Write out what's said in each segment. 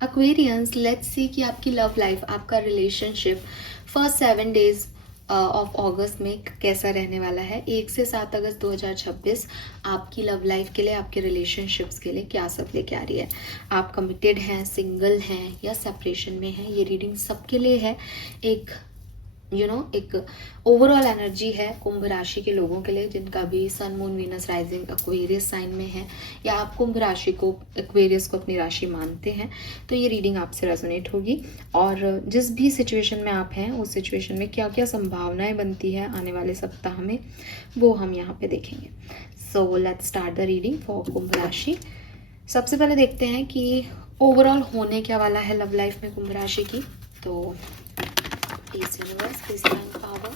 Aquarians, let's see कि आपकी love life, आपका रिलेशनशिप फर्स्ट 7 डेज ऑफ अगस्त में कैसा रहने वाला है। 1 से 7 अगस्त 2026 आपकी लव लाइफ के लिए, आपके रिलेशनशिप्स के लिए क्या सब लेके आ रही है। आप कमिटेड हैं, सिंगल हैं या सेपरेशन में हैं, ये रीडिंग सबके लिए है। एक एक ओवरऑल एनर्जी है कुंभ राशि के लोगों के लिए जिनका भी sun moon Venus rising Aquarius sign में है, या आप कुंभ राशि को, एक्वेरियस को अपनी राशि मानते हैं, तो ये रीडिंग आपसे रेजोनेट होगी। और जिस भी सिचुएशन में आप हैं उस सिचुएशन में क्या क्या संभावनाएं बनती है आने वाले सप्ताह में, वो हम यहाँ पे देखेंगे। So let's start the reading for कुंभ राशि। सबसे पहले देखते हैं कि ओवरऑल होने क्या वाला है लव लाइफ में कुंभ राशि की। तो Please universe, please divine power,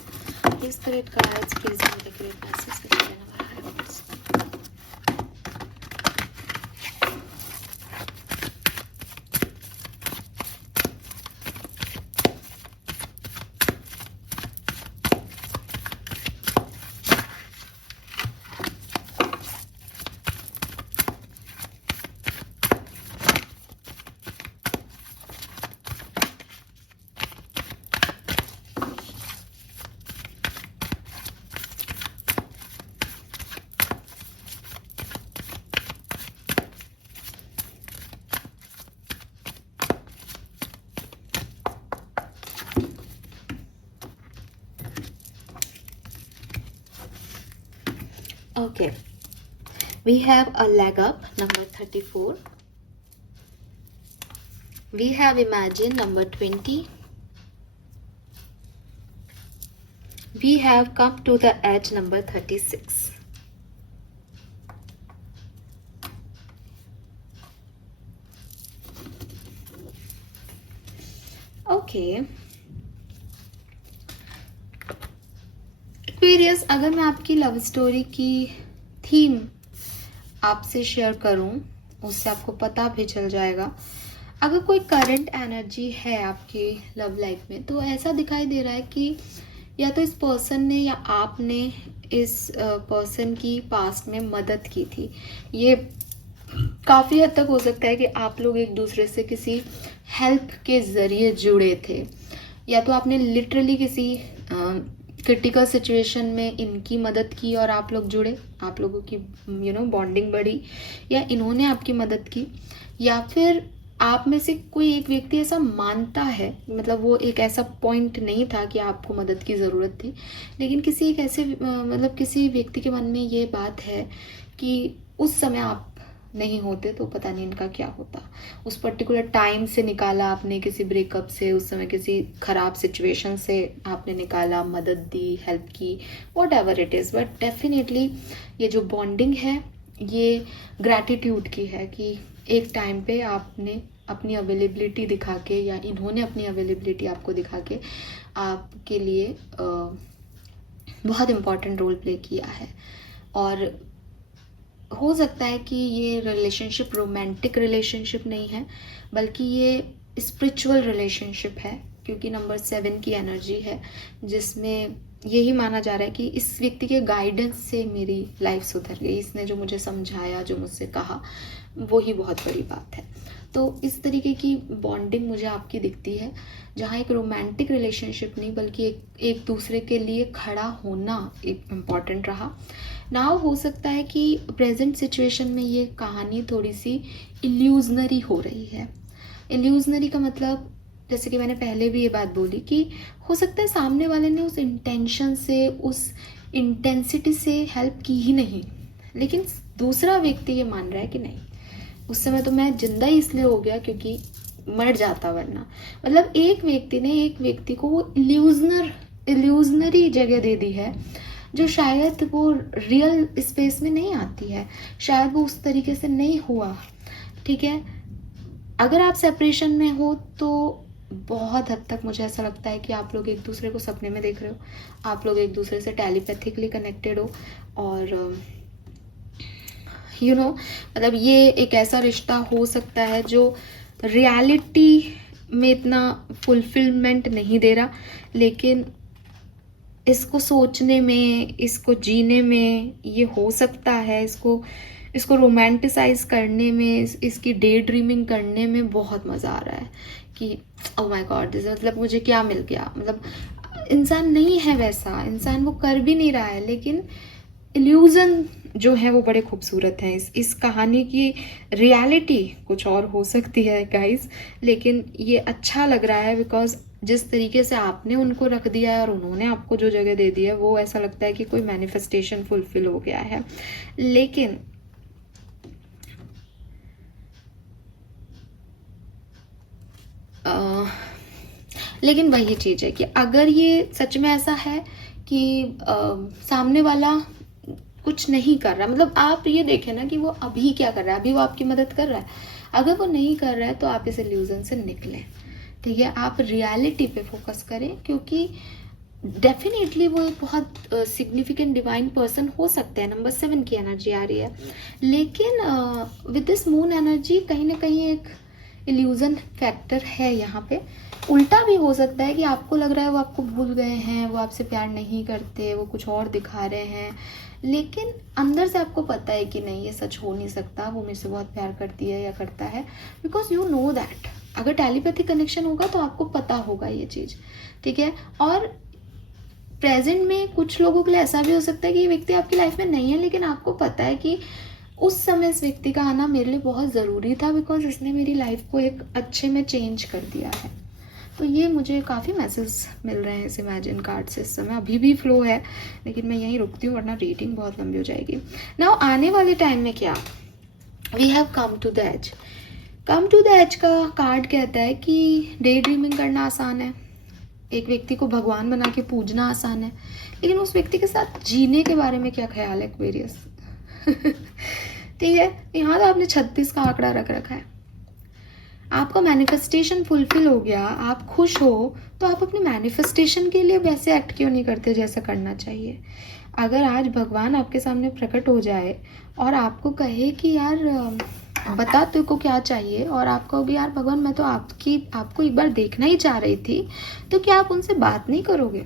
please spirit guides, please integrate messages within our hearts. Okay, we have a leg up, number 34. We have imagine, number 20. We have come to the edge, number 36. Okay. Aquarius, अगर मैं आपकी love story की theme आपसे share करूं, उससे आपको पता भी चल जाएगा। अगर कोई करंट एनर्जी है आपकी लव लाइफ में, तो ऐसा दिखाई दे रहा है कि या तो इस पर्सन ने या आपने इस पर्सन की पास्ट में मदद की थी। ये काफ़ी हद तक हो सकता है कि आप लोग एक दूसरे से किसी हेल्प के ज़रिए जुड़े थे, या तो आपने लिटरली किसी क्रिटिकल सिचुएशन में इनकी मदद की और आप लोग जुड़े, आप लोगों की बॉन्डिंग बढ़ी, या इन्होंने आपकी मदद की, या फिर आप में से कोई एक व्यक्ति ऐसा मानता है, मतलब वो एक ऐसा पॉइंट नहीं था कि आपको मदद की ज़रूरत थी, लेकिन किसी एक ऐसे मतलब किसी व्यक्ति के मन में ये बात है कि उस समय आप नहीं होते तो पता नहीं इनका क्या होता। उस पर्टिकुलर टाइम से निकाला आपने, किसी ब्रेकअप से, उस समय किसी खराब सिचुएशन से आपने निकाला, मदद दी, हेल्प की, what ever it is. But definitely ये जो बॉन्डिंग है ये ग्रैटिट्यूड की है कि एक टाइम पे आपने अपनी अवेलेबिलिटी दिखा के, या इन्होंने अपनी अवेलेबिलिटी आपको दिखा के आपके लिए बहुत इम्पॉर्टेंट रोल प्ले किया है। और हो सकता है कि ये रिलेशनशिप रोमांटिक रिलेशनशिप नहीं है, बल्कि ये स्पिरिचुअल रिलेशनशिप है, क्योंकि नंबर 7 की एनर्जी है जिसमें यही माना जा रहा है कि इस व्यक्ति के गाइडेंस से मेरी लाइफ सुधर गई, इसने जो मुझे समझाया, जो मुझसे कहा, वो ही बहुत बड़ी बात है। तो इस तरीके की बॉन्डिंग मुझे आपकी दिखती है, जहाँ एक रोमांटिक रिलेशनशिप नहीं बल्कि एक दूसरे के लिए खड़ा होना एक इम्पॉर्टेंट रहा। नाउ हो सकता है कि प्रेजेंट सिचुएशन में ये कहानी थोड़ी सी इल्यूजनरी हो रही है। इल्यूजनरी का मतलब, जैसे कि मैंने पहले भी ये बात बोली कि हो सकता है सामने वाले ने उस इंटेंशन से, उस इंटेंसिटी से हेल्प की ही नहीं, लेकिन दूसरा व्यक्ति ये मान रहा है कि नहीं, उस समय तो मैं जिंदा ही इसलिए हो गया क्योंकि मर जाता वरना। मतलब एक व्यक्ति ने एक व्यक्ति को वो इल्यूजनरी जगह दे दी है जो शायद वो रियल स्पेस में नहीं आती है, शायद वो उस तरीके से नहीं हुआ। ठीक है, अगर आप सेपरेशन में हो तो बहुत हद तक मुझे ऐसा लगता है कि आप लोग एक दूसरे को सपने में देख रहे हो, आप लोग एक दूसरे से टेलीपैथिकली कनेक्टेड हो, और मतलब ये एक ऐसा रिश्ता हो सकता है जो रियलिटी में इतना फुलफिलमेंट नहीं दे रहा, लेकिन इसको सोचने में, इसको जीने में ये हो सकता है, इसको इसको रोमांटिसाइज करने में, इसकी डे ड्रीमिंग करने में बहुत मज़ा आ रहा है कि ओह माय गॉड दिस, मतलब मुझे क्या मिल गया। मतलब इंसान नहीं है वैसा, इंसान वो कर भी नहीं रहा है, लेकिन इल्यूज़न जो है वो बड़े खूबसूरत हैं। इस कहानी की रियलिटी कुछ और हो सकती है गाइस, लेकिन ये अच्छा लग रहा है बिकॉज जिस तरीके से आपने उनको रख दिया है और उन्होंने आपको जो जगह दे दी है, वो ऐसा लगता है कि कोई मैनिफेस्टेशन फुलफिल हो गया है। लेकिन लेकिन वही चीज़ है कि अगर ये सच में ऐसा है कि सामने वाला कुछ नहीं कर रहा, मतलब आप ये देखें ना कि वो अभी क्या कर रहा है, अभी वो आपकी मदद कर रहा है। अगर वो नहीं कर रहा है तो आप इस इल्यूजन से निकलें, ठीक है। आप रियलिटी पे फोकस करें, क्योंकि डेफिनेटली वो एक बहुत सिग्निफिकेंट डिवाइन पर्सन हो सकते हैं। नंबर 7 की एनर्जी आ रही है, लेकिन विद दिस मून एनर्जी कहीं ना कहीं एक इल्यूजन फैक्टर है यहाँ पे। उल्टा भी हो सकता है कि आपको लग रहा है वो आपको भूल गए हैं, वो आपसे प्यार नहीं करते, वो कुछ और दिखा रहे हैं, लेकिन अंदर से आपको पता है कि नहीं, ये सच हो नहीं सकता, वो मेरे से बहुत प्यार करती है या करता है, बिकॉज यू नो दैट। अगर टेलीपैथिक कनेक्शन होगा तो आपको पता होगा ये चीज़, ठीक है। और प्रेजेंट में कुछ लोगों के लिए ऐसा भी हो सकता है कि ये व्यक्ति आपकी लाइफ में नहीं है, लेकिन आपको पता है कि उस समय इस व्यक्ति का आना मेरे लिए बहुत ज़रूरी था, बिकॉज इसने मेरी लाइफ को एक अच्छे में चेंज कर दिया है। तो ये मुझे काफ़ी मैसेज मिल रहे हैं इस इमेजिन कार्ड से इस समय। अभी भी फ्लो है, लेकिन मैं यहीं रुकती हूँ वरना रीडिंग बहुत लंबी हो जाएगी। नाउ आने वाले टाइम में क्या, we have come to the age. Come to the age का कार्ड कहता है कि डे ड्रीमिंग करना आसान है, एक व्यक्ति को भगवान बना के पूजना आसान है, लेकिन उस व्यक्ति के साथ जीने के बारे में क्या ख्याल है एक्वेरियस। ठीक है, यहाँ तो आपने 36 का आंकड़ा रख रखा है। आपका मैनिफेस्टेशन फुलफिल हो गया, आप खुश हो, तो आप अपने मैनिफेस्टेशन के लिए वैसे एक्ट क्यों नहीं करते जैसा करना चाहिए। अगर आज भगवान आपके सामने प्रकट हो जाए और आपको कहे कि यार बता तेरे को क्या चाहिए, और आप कहोगे यार भगवान मैं तो आपको एक बार देखना ही चाह रही थी, तो क्या आप उनसे बात नहीं करोगे?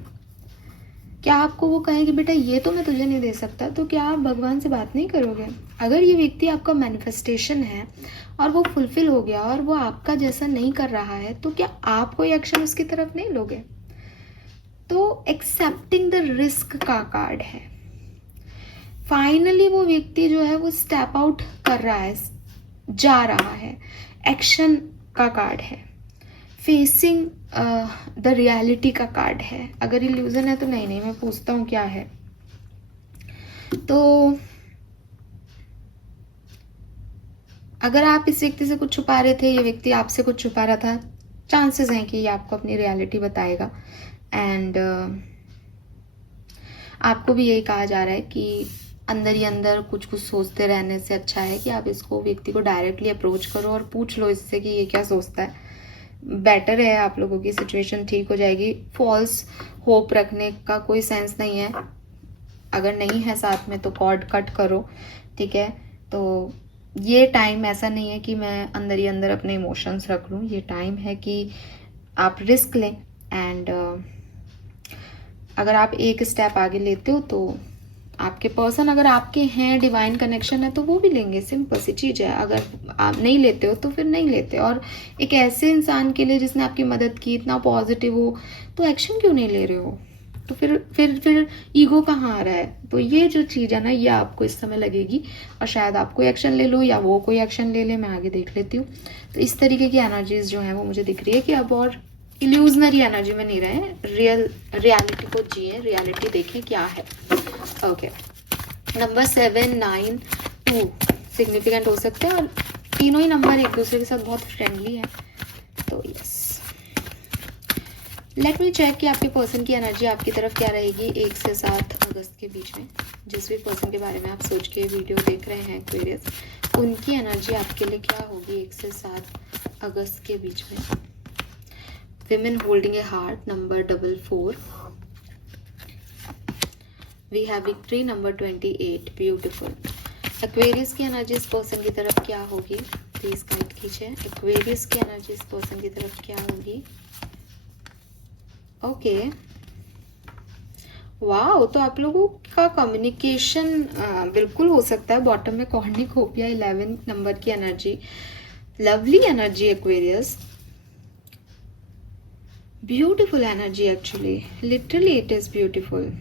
क्या आपको वो कहे कि बेटा ये तो मैं तुझे नहीं दे सकता, तो क्या आप भगवान से बात नहीं करोगे? अगर ये व्यक्ति आपका मैनिफेस्टेशन है और वो फुलफिल हो गया और वो आपका जैसा नहीं कर रहा है, तो क्या आप कोई एक्शन उसकी तरफ नहीं लोगे? तो एक्सेप्टिंग द रिस्क का कार्ड है। फाइनली वो व्यक्ति जो है वो स्टेप आउट कर रहा है, जा रहा है, एक्शन का कार्ड है। फेसिंग द रियलिटी का कार्ड है। अगर इल्यूजन है तो नहीं मैं पूछता हूँ क्या है। तो अगर आप इस व्यक्ति से कुछ छुपा रहे थे, ये व्यक्ति आपसे कुछ छुपा रहा था, चांसेस हैं कि ये आपको अपनी रियलिटी बताएगा। एंड आपको भी यही कहा जा रहा है कि अंदर ही अंदर कुछ सोचते रहने से अच्छा है कि आप इसको व्यक्ति को डायरेक्टली अप्रोच करो और पूछ लो इससे कि ये क्या सोचता है। बेटर है, आप लोगों की सिचुएशन ठीक हो जाएगी। फॉल्स होप रखने का कोई सेंस नहीं है। अगर नहीं है साथ में तो कॉर्ड कट करो, ठीक है। तो ये टाइम ऐसा नहीं है कि मैं अंदर ही अंदर अपने इमोशंस रख लूँ, ये टाइम है कि आप रिस्क लें। एंड अगर आप एक स्टेप आगे लेते हो तो आपके पर्सन अगर आपके हैं, डिवाइन कनेक्शन है, तो वो भी लेंगे। सिंपल सी चीज़ है। अगर आप नहीं लेते हो तो फिर नहीं लेते। और एक ऐसे इंसान के लिए जिसने आपकी मदद की, इतना पॉजिटिव हो, तो एक्शन क्यों नहीं ले रहे हो? तो फिर ईगो कहाँ आ रहा है? तो ये जो चीज़ है ना, ये आपको इस समय लगेगी और शायद आप कोई एक्शन ले लो या वो कोई एक्शन ले ले। मैं आगे देख लेती हूँ। तो इस तरीके की एनर्जीज जो है वो मुझे दिख रही है कि अब और इल्यूजनरी एनर्जी में नहीं रहे, रियलिटी को जिए, रियलिटी देखें क्या है। ओके, नंबर 7, 9, 2 सिग्निफिकेंट हो सकते हैं और तीनों ही नंबर एक दूसरे के साथ बहुत फ्रेंडली हैं। तो यस, लेट मी चेक कि आपके पर्सन की एनर्जी आपकी तरफ क्या रहेगी 1 से 7 अगस्त के बीच में। जिस भी पर्सन के बारे में आप सोच के वीडियो देख रहे हैं एक्वेरियस, उनकी एनर्जी आपके लिए क्या होगी 1 से 7 अगस्त के बीच में। Women holding a heart, number 44. We have victory, number 28. Beautiful. Aquarius की एनर्जी इस पर्सन की तरफ क्या होगी? प्लीज गाइड कीजिए। Aquarius की एनर्जी इस पर्सन की तरफ क्या होगी? ओके, वाह, तो आप लोगों का कम्युनिकेशन बिल्कुल हो सकता है। बॉटम में कॉर्निकोपिया 11 नंबर की energy, lovely energy aquarius, beautiful energy actually, literally it is beautiful.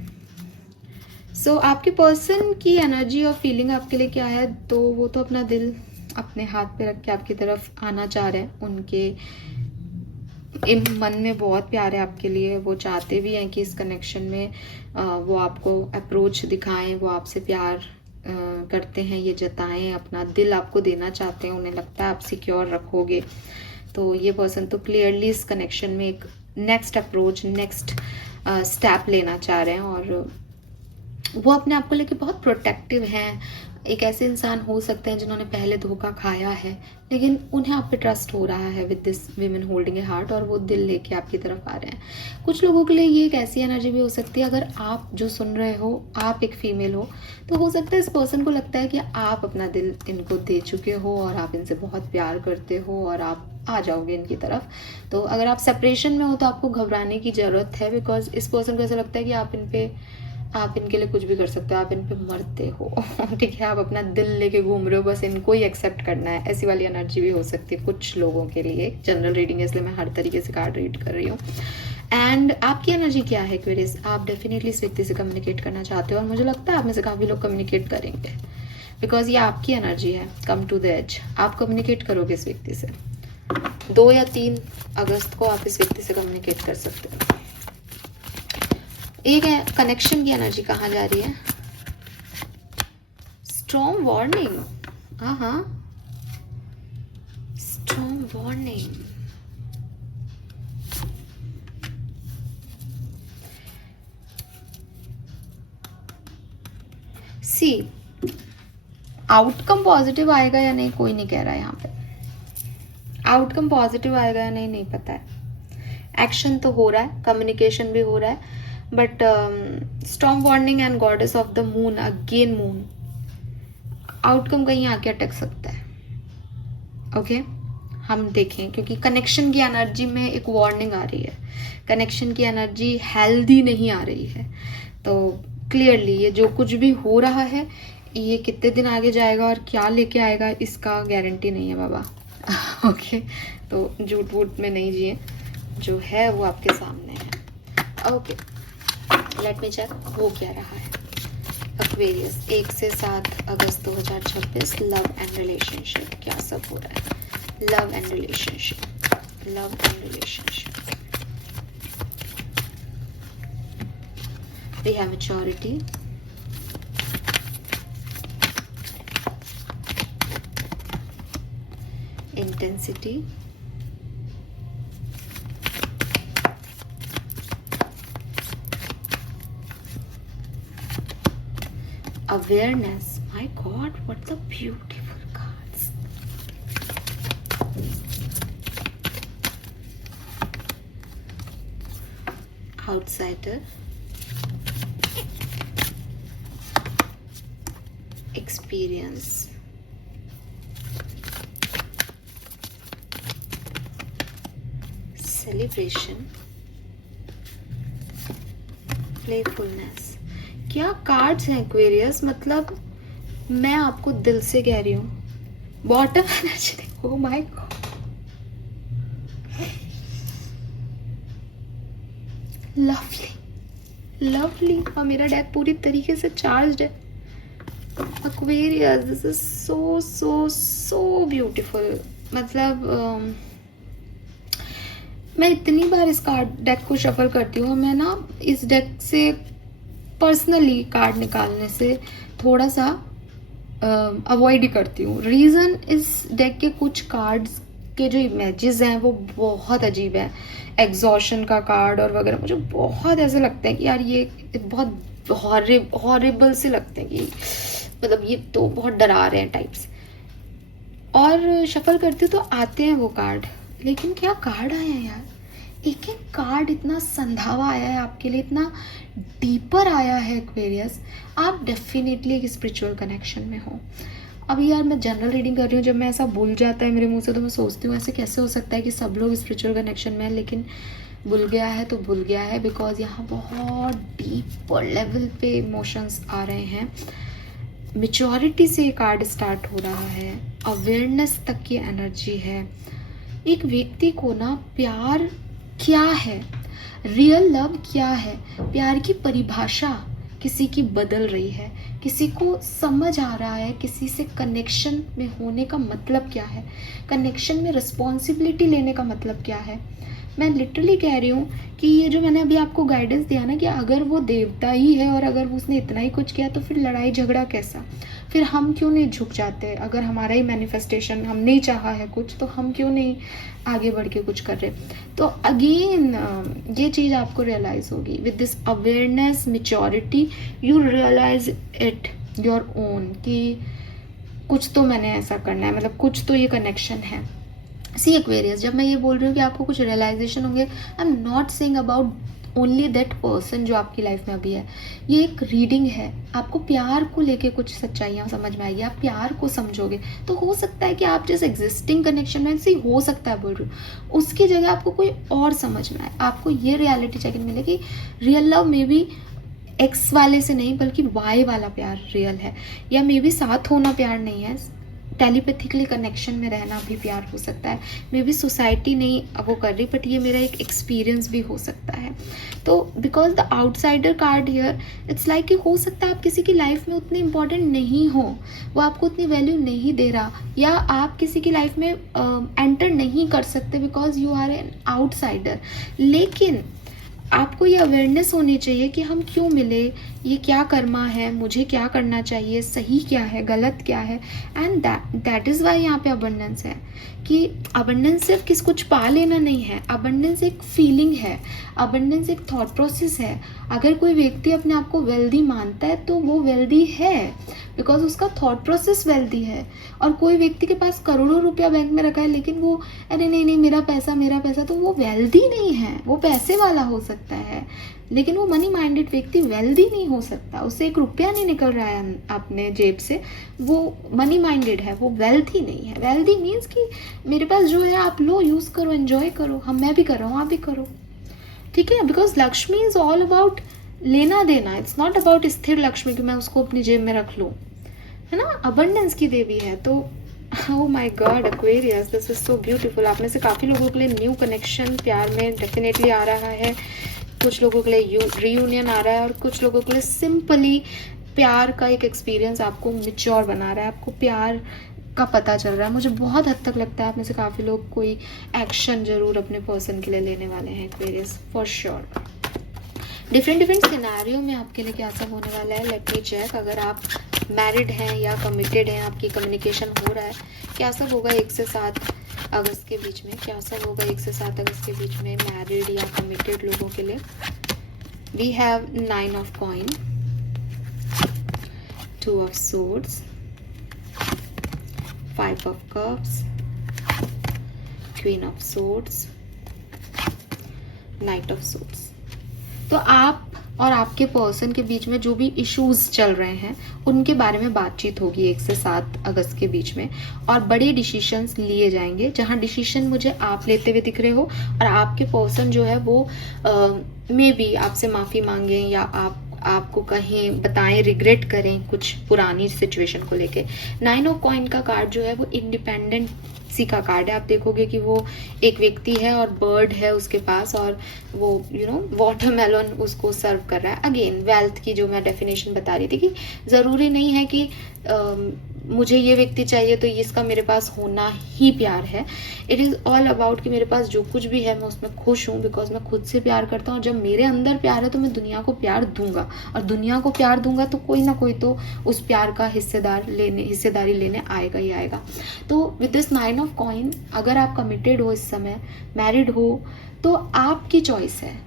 So आपके पर्सन की एनर्जी और फीलिंग आपके लिए क्या है, तो वो तो अपना दिल अपने हाथ पे रख के आपकी तरफ आना चाह रहे हैं। उनके मन में बहुत प्यार है आपके लिए, वो चाहते भी हैं कि इस कनेक्शन में वो आपको अप्रोच दिखाएं, वो आपसे प्यार करते हैं, ये जताएं, अपना दिल आपको देना चाहते हैं। उन्हें लगता है आप सिक्योर रखोगे। तो ये पर्सन तो क्लियरली इस कनेक्शन में एक नेक्स्ट अप्रोच, नेक्स्ट स्टेप लेना चाह रहे हैं, और वो अपने आप को लेके बहुत प्रोटेक्टिव हैं। एक ऐसे इंसान हो सकते हैं जिन्होंने पहले धोखा खाया है, लेकिन उन्हें आप पे ट्रस्ट हो रहा है with this women holding A heart, और वो दिल लेके आपकी तरफ आ रहे हैं। कुछ लोगों के लिए ये एक ऐसी एनर्जी भी हो सकती है, अगर आप जो सुन रहे हो आप एक फीमेल हो, तो हो सकता है इस पर्सन को लगता है कि आप अपना दिल इनको दे चुके हो और आप इनसे बहुत प्यार करते हो और आप आ जाओगे इनकी तरफ। तो अगर आप सेपरेशन में हो तो आपको घबराने की ज़रूरत है, बिकॉज इस पर्सन को ऐसा लगता है कि आप इनके लिए कुछ भी कर सकते हो, आप इन पे मरते हो। ठीक है, आप अपना दिल लेके घूम रहे हो, बस इनको ही एक्सेप्ट करना है। ऐसी वाली एनर्जी भी हो सकती है कुछ लोगों के लिए। जनरल रीडिंग है इसलिए मैं हर तरीके से कार्ड रीड कर रही हूँ। एंड आपकी एनर्जी क्या है एक्वेरियस, आप डेफिनेटली इस व्यक्ति से कम्युनिकेट करना चाहते हो, और मुझे लगता है आप में से काफ़ी लोग कम्युनिकेट करेंगे, बिकॉज ये आपकी एनर्जी है। कम टू द एज, आप कम्युनिकेट करोगे इस व्यक्ति से। 2 या 3 अगस्त को आप इस व्यक्ति से कम्युनिकेट कर सकते हो। एक है कनेक्शन की एनर्जी कहाँ जा रही है, स्टॉर्म वार्निंग। हाँ, स्टॉर्म वार्निंग। सी, आउटकम पॉजिटिव आएगा या नहीं कोई नहीं कह रहा है यहाँ पे। आउटकम पॉजिटिव आएगा या नहीं नहीं पता है। एक्शन तो हो रहा है, कम्युनिकेशन भी हो रहा है, but storm warning and goddess of the moon, again moon, outcome कहीं आके अटक सकता है। ओके, हम देखें, क्योंकि कनेक्शन की एनर्जी में एक वार्निंग आ रही है, कनेक्शन की एनर्जी हेल्दी नहीं आ रही है। तो क्लियरली ये जो कुछ भी हो रहा है, ये कितने दिन आगे जाएगा और क्या लेके आएगा इसका गारंटी नहीं है बाबा। ओके, तो झूठ वूठ में नहीं जिए, जो है वो आपके सामने है। ओके, लेट मी चेक हो क्या रहा है। एक्वेरियस 1 से 7 अगस्त 2026, लव एंड रिलेशनशिप, क्या सब हो रहा है। Love and relationship, love and relationship. We have maturity, intensity, awareness. My God, what the beautiful cards. Outsider, experience, celebration, playfulness। क्या कार्ड्स हैं एक्वेरियस, मतलब मैं आपको दिल से कह रही हूँ, बॉटम एनर्जी देखो। Oh my God, lovely lovely, और मेरा डेक पूरी तरीके से चार्ज्ड है। Aquarius, this is so so so beautiful. मतलब मैं इतनी बार इस कार्ड डेक को शफल करती हूँ, मैं ना इस डेक से पर्सनली कार्ड निकालने से थोड़ा सा अवॉइड ही करती हूँ। रीज़न, इस डेक के कुछ कार्ड्स के जो इमेजेस हैं वो बहुत अजीब है। एग्जॉशन का कार्ड और वगैरह मुझे बहुत ऐसे लगते हैं कि यार ये बहुत हॉरिबल से लगते हैं, कि मतलब ये तो बहुत डरा रहे हैं टाइप्स। और शफल करती तो आते हैं वो कार्ड, लेकिन क्या कार्ड आया है यार, एक एक कार्ड इतना संधावा आया है आपके लिए, इतना डीपर आया है एक्वेरियस। आप डेफिनेटली एक स्पिरिचुअल कनेक्शन में हो। अभी यार मैं जनरल रीडिंग कर रही हूँ, जब मैं ऐसा भूल जाता है मेरे मुंह से तो मैं सोचती हूँ ऐसे कैसे हो सकता है कि सब लोग स्पिरिचुअल कनेक्शन में हैं, लेकिन भूल गया है तो भूल गया है, बिकॉज यहाँ बहुत डीप लेवल पे इमोशंस आ रहे हैं। मैच्योरिटी से कार्ड स्टार्ट हो रहा है, अवेयरनेस तक की एनर्जी है। एक व्यक्ति को ना प्यार क्या है, रियल लव क्या है, प्यार की परिभाषा किसी की बदल रही है, किसी को समझ आ रहा है किसी से कनेक्शन में होने का मतलब क्या है, कनेक्शन में रिस्पॉन्सिबिलिटी लेने का मतलब क्या है। मैं लिटरली कह रही हूँ कि ये जो मैंने अभी आपको गाइडेंस दिया ना, कि अगर वो देवता ही है और अगर उसने इतना ही कुछ किया तो फिर लड़ाई झगड़ा कैसा, फिर हम क्यों नहीं झुक जाते। अगर हमारा ही मैनिफेस्टेशन, हम नहीं चाहा है कुछ, तो हम क्यों नहीं आगे बढ़ के कुछ कर रहे। तो अगेन ये चीज़ आपको रियलाइज होगी with this awareness, maturity, you realise it your own कि कुछ तो मैंने ऐसा करना है, मतलब कुछ तो ये कनेक्शन है। सी एक्वेरियस, जब मैं ये बोल रही हूँ कि आपको कुछ रियलाइजेशन होंगे, I am not saying about only that person जो आपकी लाइफ में अभी है। ये एक रीडिंग है, आपको प्यार को लेके कुछ सच्चाइयाँ समझ में आएगी, आप प्यार को समझोगे तो हो सकता है कि आप जिस एग्जिस्टिंग कनेक्शन में से हो सकता है बोल रही हूँ, उसकी जगह आपको कोई और समझ में आए, आपको ये रियलिटी चेक इन मिले कि रियल लव में भी एक्स वाले से नहीं बल्कि वाई वाला प्यार रियल है, या मे बी साथ होना प्यार नहीं है, टेलीपैथिकली कनेक्शन में रहना भी प्यार हो सकता है। मे बी सोसाइटी नहीं वो कर रही, बट ये मेरा एक एक्सपीरियंस भी हो सकता है। तो because the outsider card here, it's like कि हो सकता है आप किसी की लाइफ में उतने इंपॉर्टेंट नहीं हो, वो आपको उतनी वैल्यू नहीं दे रहा, या आप किसी की लाइफ में एंटर नहीं कर सकते because you are an outsider. लेकिन आपको ये अवेयरनेस होनी चाहिए कि हम क्यों मिले, ये क्या कर्मा है, मुझे क्या करना चाहिए, सही क्या है, गलत क्या है। एंड दैट इज़ वाई यहाँ पे अबंडेंस है, कि अबंडेंस सिर्फ किस कुछ पा लेना नहीं है, अबंडेंस एक फीलिंग है, अबंडेंस एक थॉट प्रोसेस है। अगर कोई व्यक्ति अपने आप को वेल्दी मानता है तो वो वेल्दी है बिकॉज उसका थॉट प्रोसेस वेल्दी है। और कोई व्यक्ति के पास करोड़ों रुपया बैंक में रखा है लेकिन वो अरे नहीं नहीं मेरा पैसा, तो वो वेल्दी नहीं है। वो पैसे वाला हो सकता है लेकिन वो मनी माइंडेड व्यक्ति वेल्दी नहीं हो सकता, उससे एक रुपया नहीं निकल रहा है अपने जेब से, वो मनी माइंडेड है, वो वेल्थी नहीं है। वेल्दी मीन्स कि मेरे पास जो है आप लो, यूज़ करो, एंजॉय करो, मैं भी कर रहा हूँ, आप भी करो, ठीक है। Because Lakshmi is all about लेना देना, इट्स नॉट अबाउट स्थिर लक्ष्मी कि मैं उसको अपनी जेब में रख लूँ, है ना। अबंडेंस की देवी है। तो oh my God Aquarius, this is so beautiful. आप में से काफ़ी लोगों के लिए न्यू कनेक्शन प्यार में डेफिनेटली आ रहा है, कुछ लोगों के लिए रीयूनियन आ रहा है, और कुछ लोगों के लिए सिंपली प्यार का एक एक्सपीरियंस आपको मैच्योर बना रहा है, आपको प्यार का पता चल रहा है। मुझे बहुत हद तक लगता है आप में से काफ़ी लोग कोई एक्शन जरूर अपने पर्सन के लिए लेने वाले हैं Aquarius, for sure. Different scenario में आपके लिए क्या सब होने वाला है, लेट मी चेक। अगर आप मैरिड हैं या कमिटेड हैं, आपकी कम्युनिकेशन हो रहा है, क्या सब होगा 1 से 7 अगस्त के बीच में, क्या सब होगा 1 से 7 अगस्त के बीच में मैरिड या कमिटेड लोगों के लिए। We have 9 of coin, 2 of swords, 5 of cups, queen of swords, knight of swords. तो आप और आपके पर्सन के बीच में जो भी इश्यूज चल रहे हैं उनके बारे में बातचीत होगी 1 से 7 अगस्त के बीच में, और बड़े डिसीशंस लिए जाएंगे। जहां डिसीजन मुझे आप लेते हुए दिख रहे हो और आपके पर्सन जो है वो मे बी आपसे माफ़ी मांगे, या आपको कहें, बताएं, रिग्रेट करें कुछ पुरानी सिचुएशन को लेके। 9 ऑफ कॉइन का कार्ड जो है वो इंडिपेंडेंट सी का कार्ड है। आप देखोगे कि वो एक व्यक्ति है और बर्ड है उसके पास, और वो वाटरमेलन उसको सर्व कर रहा है। अगेन वेल्थ की जो मैं डेफिनेशन बता रही थी कि ज़रूरी नहीं है कि मुझे ये व्यक्ति चाहिए तो इसका मेरे पास होना ही प्यार है। इट इज़ ऑल अबाउट कि मेरे पास जो कुछ भी है मैं उसमें खुश हूँ, बिकॉज मैं खुद से प्यार करता हूँ। जब मेरे अंदर प्यार है तो मैं दुनिया को प्यार दूंगा, और दुनिया को प्यार दूंगा तो कोई ना कोई तो उस प्यार का हिस्सेदारी लेने आएगा ही आएगा। तो विद दिस 9 ऑफ कॉइन, अगर आप कमिटेड हो इस समय, मैरिड हो, तो आपकी चॉइस है।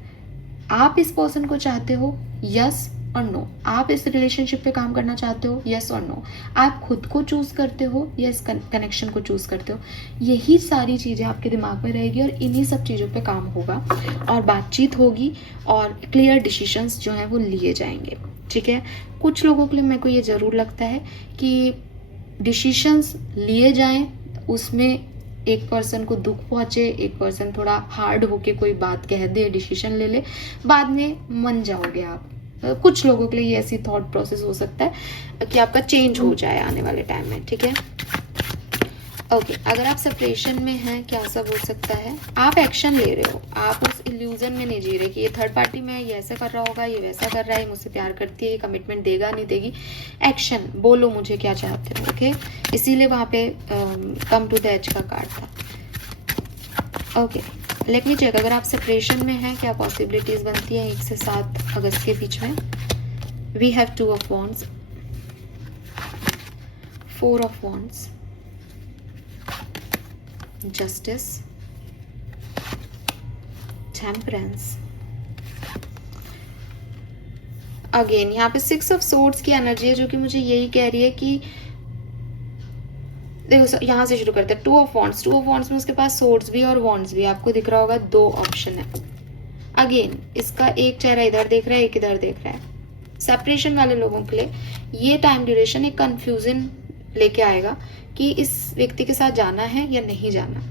आप इस पर्सन को चाहते हो, यस और नो। आप इस रिलेशनशिप पे काम करना चाहते हो, यस और नो। आप खुद को चूज करते हो या इस कनेक्शन को चूज करते हो। यही सारी चीजें आपके दिमाग में रहेगी और इन्हीं सब चीजों पे काम होगा और बातचीत होगी और क्लियर डिसीजंस जो हैं वो लिए जाएंगे, ठीक है। कुछ लोगों के लिए मेरे को ये जरूर लगता है कि डिसीजंस लिए जाएं, उसमें एक पर्सन को दुख पहुंचे, एक पर्सन थोड़ा हार्ड होके कोई बात कह दे, डिसीजन ले ले, बाद में मन जाओगे आप। कुछ लोगों के लिए ये ऐसी थॉट प्रोसेस हो सकता है कि आपका चेंज हो जाए आने वाले टाइम में, ठीक है। ओके, अगर आप सेपरेशन में हैं, क्या सब हो सकता है, आप एक्शन ले रहे हो, आप उस इल्यूजन में नहीं जी रहे कि ये थर्ड पार्टी में ये ऐसा कर रहा होगा, ये वैसा कर रहा है, मुझसे प्यार करती है, ये कमिटमेंट देगा नहीं देगी। एक्शन, बोलो मुझे क्या चाहते हो, ओके। इसीलिए वहाँ पे कम टू द एज का कार्ड था। ओके, लेट मी चेक, अगर आप सेपरेशन में हैं क्या पॉसिबिलिटीज बनती है 1 से 7 अगस्त के बीच में। We have 2 of wands, 4 of wands, justice, temperance. Again यहाँ पे 6 ऑफ सोर्ड्स की एनर्जी है, जो कि मुझे यही कह रही है कि देखो यहाँ से शुरू करते हैं। 2 ऑफ वॉन्ड्स, 2 ऑफ वॉन्ड्स में उसके पास सोर्ड्स भी और वॉन्ड्स भी, आपको दिख रहा होगा 2 ऑप्शन है। अगेन इसका एक चेहरा इधर देख रहा है, एक इधर देख रहा है। सेपरेशन वाले लोगों के लिए ये टाइम ड्यूरेशन एक कंफ्यूजन लेके आएगा कि इस व्यक्ति के साथ जाना है या नहीं जाना।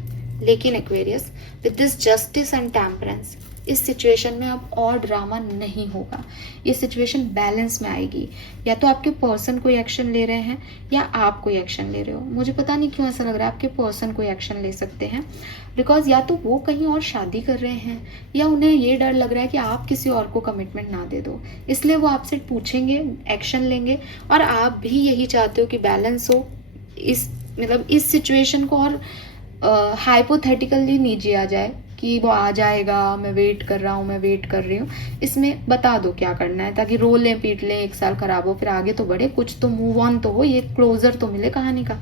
लेकिन Aquarius, with this justice and temperance, इस सिचुएशन में अब और ड्रामा नहीं होगा, ये सिचुएशन बैलेंस में आएगी। या तो आपके पर्सन कोई एक्शन ले रहे हैं या आप कोई एक्शन ले रहे हो। मुझे पता नहीं क्यों ऐसा लग रहा है आपके पर्सन कोई एक्शन ले सकते हैं, बिकॉज या तो वो कहीं और शादी कर रहे हैं या उन्हें ये डर लग रहा है कि आप किसी और को कमिटमेंट ना दे दो, इसलिए वो आपसे पूछेंगे, एक्शन लेंगे। और आप भी यही चाहते हो कि बैलेंस हो, इस मतलब इस सिचुएशन को और हाइपोथेटिकली नहीं जिया जाए कि वो आ जाएगा, मैं वेट कर रहा हूँ, मैं वेट कर रही हूँ। इसमें बता दो क्या करना है, ताकि रो लें, पीट लें, 1 साल खराब हो, फिर आगे तो बढ़े, कुछ तो मूव ऑन तो हो, ये क्लोजर तो मिले कहानी का।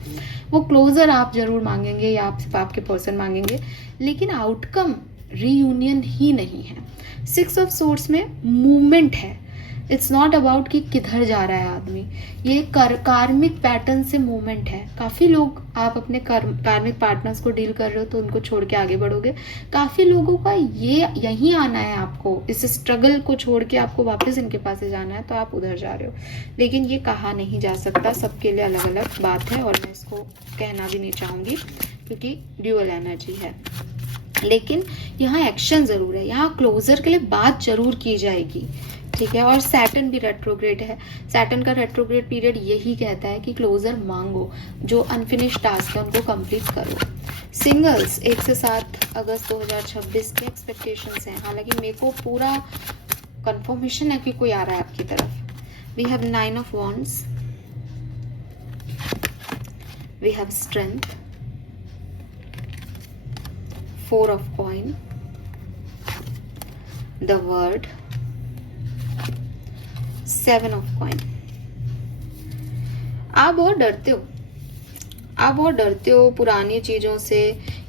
वो क्लोजर आप जरूर मांगेंगे या आपके पर्सन मांगेंगे, लेकिन आउटकम रीयूनियन ही नहीं है। 6 ऑफ सोर्ड्स में मूवमेंट है, इट्स नॉट अबाउट कि किधर जा रहा है आदमी, ये कार्मिक पैटर्न से मूवमेंट है। काफ़ी लोग, आप अपने कार्मिक पार्टनर्स को डील कर रहे हो तो उनको छोड़ के आगे बढ़ोगे। काफ़ी लोगों का ये यहीं आना है, आपको इस स्ट्रगल को छोड़ के आपको वापस इनके पास से जाना है, तो आप उधर जा रहे हो। लेकिन ये कहा नहीं जा सकता, सबके लिए अलग अलग बात है और मैं इसको कहना भी नहीं चाहूँगी क्योंकि ड्यूअल एनर्जी है। लेकिन यहाँ एक्शन ज़रूर है, यहाँ क्लोजर के लिए बात जरूर की जाएगी, ठीक है। और सैटर्न भी रेट्रोग्रेड है, सैटर्न का रेट्रोग्रेड पीरियड यही कहता है कि क्लोजर मांगो, जो अनफिनिश टास्क है उनको कंप्लीट करो। सिंगल्स 1 से 7 अगस्त 2026 के एक्सपेक्टेशंस हैं, हालांकि मेरे को पूरा कंफर्मेशन है कि कोई आ रहा है आपकी तरफ। We have 9 of wands, we have strength, 4 of coin, the world, 7 of coin. आप बहुत डरते हो, आप बहुत डरते हो पुरानी चीज़ों से,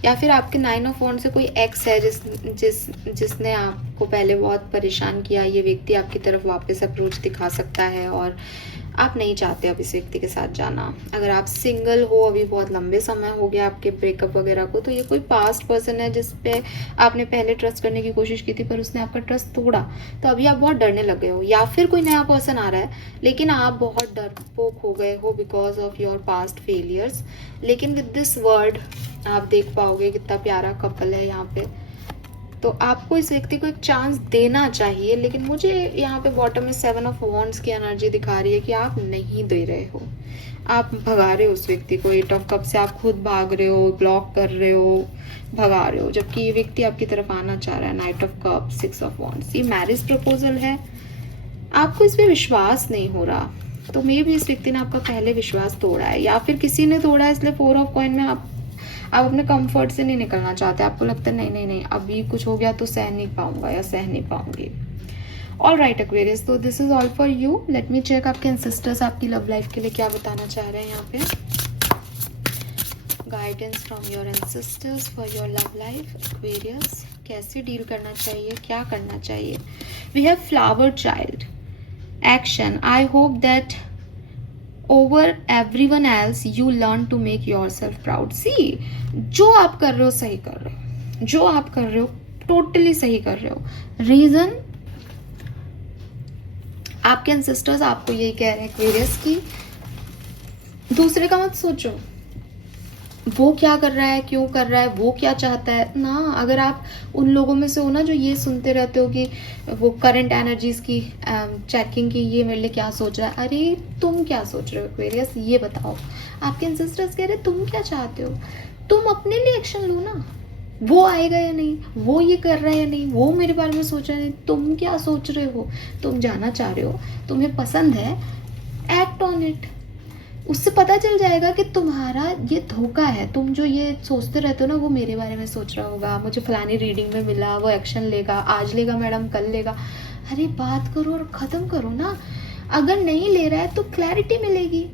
या फिर आपके 9 ऑफ वॉन्ड से कोई एक्स है जिसने आपको पहले बहुत परेशान किया। ये व्यक्ति आपकी तरफ वापस अप्रोच दिखा सकता है और आप नहीं चाहते अब इस व्यक्ति के साथ जाना। अगर आप सिंगल हो, अभी बहुत लंबे समय हो गया आपके ब्रेकअप वगैरह को, तो ये कोई पास्ट पर्सन है जिस पे आपने पहले ट्रस्ट करने की कोशिश की थी पर उसने आपका ट्रस्ट तोड़ा, तो अभी आप बहुत डरने लगे हो। या फिर कोई नया पर्सन आ रहा है लेकिन आप बहुत डरपोक हो गए हो because of your past failures. लेकिन विद दिस वर्ड आप देख पाओगे कितना प्यारा कपल है यहाँ पे, तो आपको इस व्यक्ति को एक चांस देना चाहिए। लेकिन मुझे यहाँ पे बॉटम में 7 ऑफ वॉन्ड्स की एनर्जी दिखा रही है कि आप नहीं दे रहे हो, आप भगा रहे हो उस व्यक्ति को। 8 ऑफ कप से आप खुद भाग रहे हो, ब्लॉक कर रहे हो, भगा रहे हो, जबकि ये व्यक्ति आपकी तरफ आना चाह रहा है। 9 ऑफ कप, 6 ऑफ वॉन्ड्स, ये मैरिज प्रपोजल है, आपको इस पर विश्वास नहीं हो रहा, तो मे भी इस व्यक्ति ने आपका पहले विश्वास तोड़ा है या फिर किसी ने तोड़ा है, इसलिए 4 ऑफ कॉइन में आप अपने कंफर्ट से नहीं निकलना चाहते। आपको लगता है नहीं नहीं नहीं, अभी कुछ हो गया तो सह नहीं पाऊंगा या सह नहीं पाऊंगी। ऑल राइट एक्वेरियस, तो this is all for you. Let me check आपके एंसेस्टर्स आपकी लव लाइफ के लिए क्या बताना चाह रहे हैं यहाँ पे। Guidance from your ancestors for your love life Aquarius, कैसे डील करना चाहिए, क्या करना चाहिए। We have flower child, action, I hope that over everyone else you learn to make yourself proud। see, जो आप कर रहे हो सही कर रहे हो, जो आप कर रहे हो टोटली सही कर रहे हो। रीजन, आपके एंसेस्टर्स आपको यही कह रहे हैं एक्वेरियस की दूसरे का मत सोचो, वो क्या कर रहा है, क्यों कर रहा है, वो क्या चाहता है ना। अगर आप उन लोगों में से हो ना जो ये सुनते रहते हो कि वो करंट एनर्जीज की चेकिंग की, ये मेरे लिए क्या सोच रहा है, अरे तुम क्या सोच रहे हो एक्वेरियस, ये बताओ। आपके एंसेस्टर्स कह रहे तुम क्या चाहते हो, तुम अपने लिए एक्शन लो ना। वो आएगा या नहीं, वो ये कर रहा है या नहीं, वो मेरे बारे में सोच रहा है नहीं, तुम क्या सोच रहे हो, तुम जाना चाह रहे हो, तुम्हें पसंद है, एक्ट ऑन इट। उससे पता चल जाएगा कि तुम्हारा ये धोखा है। तुम जो ये सोचते रहते हो ना, वो मेरे बारे में सोच रहा होगा, मुझे फलानी रीडिंग में मिला, वो एक्शन लेगा, आज लेगा मैडम, कल लेगा। अरे बात करो और ख़त्म करो ना। अगर नहीं ले रहा है तो क्लैरिटी मिलेगी।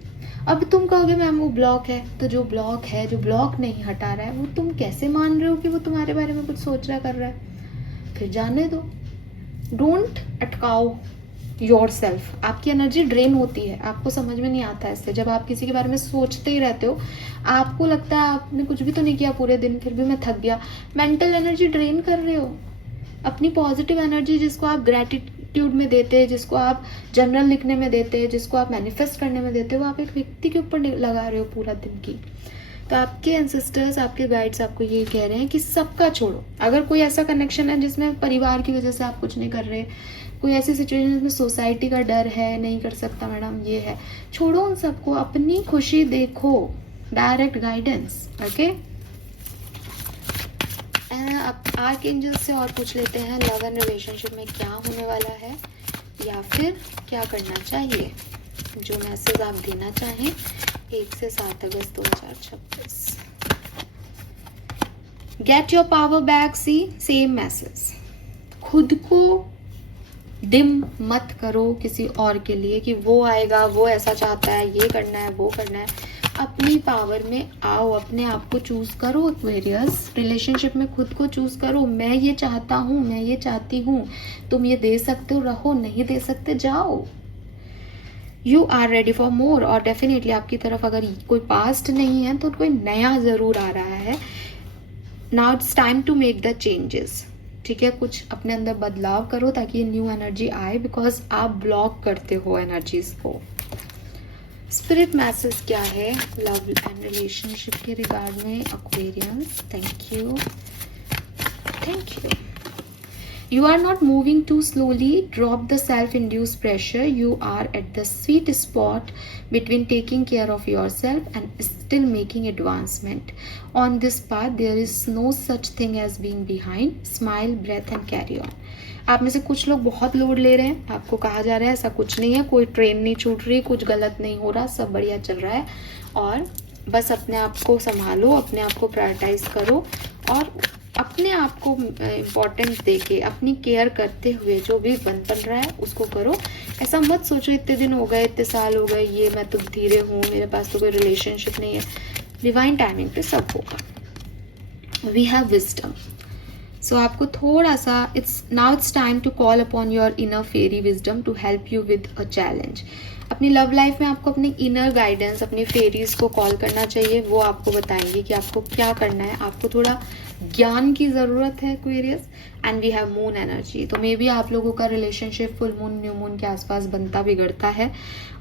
अब तुम कहोगे मैम वो ब्लॉक है, तो जो ब्लॉक है, जो ब्लॉक नहीं हटा रहा है, वो तुम कैसे मान रहे हो कि वो तुम्हारे बारे में कुछ सोच रहा कर रहा है। फिर जाने दो। डोंट अटकाओ योर सेल्फ। आपकी एनर्जी ड्रेन होती है, आपको समझ में नहीं आता है इससे। जब आप किसी के बारे में सोचते ही रहते हो, आपको लगता है आपने कुछ भी तो नहीं किया पूरे दिन, फिर भी मैं थक गया। मेंटल एनर्जी ड्रेन कर रहे हो। अपनी पॉजिटिव एनर्जी जिसको आप ग्रेटिट्यूड में देते हैं, जिसको आप जर्नल लिखने में देते हैं, जिसको आप मैनिफेस्ट करने में देते हो, वो आप एक व्यक्ति के ऊपर लगा रहे हो पूरा दिन की। तो आपके एंसेस्टर्स, आपके गाइड्स आपको ये कह रहे हैं कि सबका छोड़ो। अगर कोई ऐसा कनेक्शन है जिसमें परिवार की वजह से आप कुछ नहीं कर रहे, कोई ऐसी सिचुएशन जिसमें सोसाइटी का डर है, नहीं कर सकता मैडम, ये है, छोड़ो उन सबको, अपनी खुशी देखो। Direct guidance. ओके, अब आर्कएंजल से और पूछ लेते हैं, लव एंड रिलेशनशिप में क्या होने वाला है या फिर क्या करना चाहिए। जो मैसेज आप देना चाहें 1 से 7 अगस्त 2026। Get your power back. See same message. खुद को डिम मत करो किसी और के लिए कि वो आएगा, वो ऐसा चाहता है, ये करना है, वो करना है। अपनी पावर में आओ, अपने आप को चूज करो एक्वेरियस। रिलेशनशिप में खुद को चूज करो। मैं ये चाहता हूँ, मैं ये चाहती हूँ। तुम ये दे सकते हो, रहो, नहीं दे सकते जाओ। You are ready for more. और डेफिनेटली आपकी तरफ अगर कोई पास्ट नहीं है तो कोई नया जरूर आ रहा है। Now it's time to make the changes. ठीक है, कुछ अपने अंदर बदलाव करो ताकि ये न्यू एनर्जी आए, बिकॉज आप ब्लॉक करते हो एनर्जीज को। स्पिरिट मैसेज क्या है लव एंड रिलेशनशिप के रिगार्ड में Aquarians. Thank you, thank you. You are not moving too slowly. Drop the self-induced pressure. You are at the sweet spot between taking care of yourself and still making advancement. On this path, there is no such thing as being behind. Smile, breath and carry on. आप में से कुछ लोग बहुत load ले रहे हैं, आपको कहा जा रहा है ऐसा कुछ नहीं है, कोई ट्रेन नहीं छूट रही, कुछ गलत नहीं हो रहा, सब बढ़िया चल रहा है। और बस अपने आप को संभालो, अपने आप को प्रायोरिटाइज करो और अपने आप को इम्पोर्टेंस देके, अपनी केयर करते हुए जो भी बन रहा है उसको करो। ऐसा मत सोचो इतने दिन हो गए, इतने साल हो गए, ये मैं तो धीरे हूँ, मेरे पास तो कोई रिलेशनशिप नहीं है। डिवाइन टाइमिंग पे सब होगा। We have wisdom. सो आपको थोड़ा सा it's time to call upon your inner fairy wisdom to help you with a challenge. अपनी लव लाइफ में आपको अपनी इनर गाइडेंस, अपनी फेरीज को कॉल करना चाहिए। वो आपको बताएंगे कि आपको क्या करना है। आपको थोड़ा ज्ञान की ज़रूरत है Aquarius. And we have moon energy. तो मे बी आप लोगों का relationship full moon, new moon के आसपास बनता बिगड़ता है।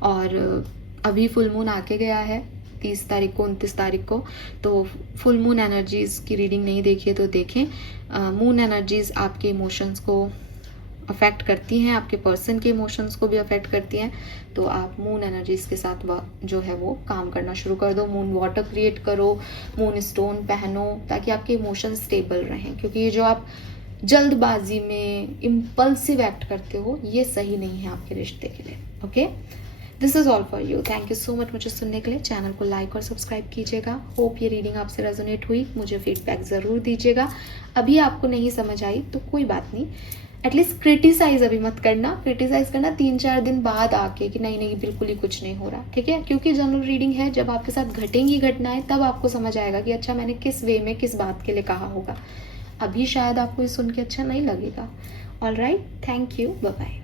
और अभी फुल मून आके गया है 30 तारीख को, 29 तारीख को। तो फुल मून एनर्जीज की रीडिंग नहीं देखी है तो देखें। मून एनर्जीज आपके इमोशंस को अफेक्ट करती हैं, आपके पर्सन के इमोशंस को भी अफेक्ट करती हैं। तो आप मून एनर्जीज के साथ जो है वो काम करना शुरू कर दो। मून वाटर क्रिएट करो, मून स्टोन पहनो, ताकि आपके इमोशंस स्टेबल रहें। क्योंकि ये जो आप जल्दबाजी में इम्पल्सिव एक्ट करते हो, ये सही नहीं है आपके रिश्ते के लिए। Okay, this is all for you. Thank you so much मुझे सुनने के लिए। चैनल को लाइक और सब्सक्राइब कीजिएगा। होप ये रीडिंग आपसे रेजोनेट हुई। मुझे फीडबैक ज़रूर दीजिएगा। अभी आपको नहीं समझ आई तो कोई बात नहीं, एटलीस्ट क्रिटिसाइज अभी मत करना। क्रिटिसाइज करना 3-4 दिन बाद आके कि नहीं नहीं बिल्कुल ही कुछ नहीं हो रहा। ठीक है, क्योंकि जनरल रीडिंग है, जब आपके साथ घटेंगी घटनाएं तब आपको समझ आएगा कि अच्छा मैंने किस वे में किस बात के लिए कहा होगा। अभी शायद आपको ये सुन के अच्छा नहीं लगेगा। All right, thank you, bye bye.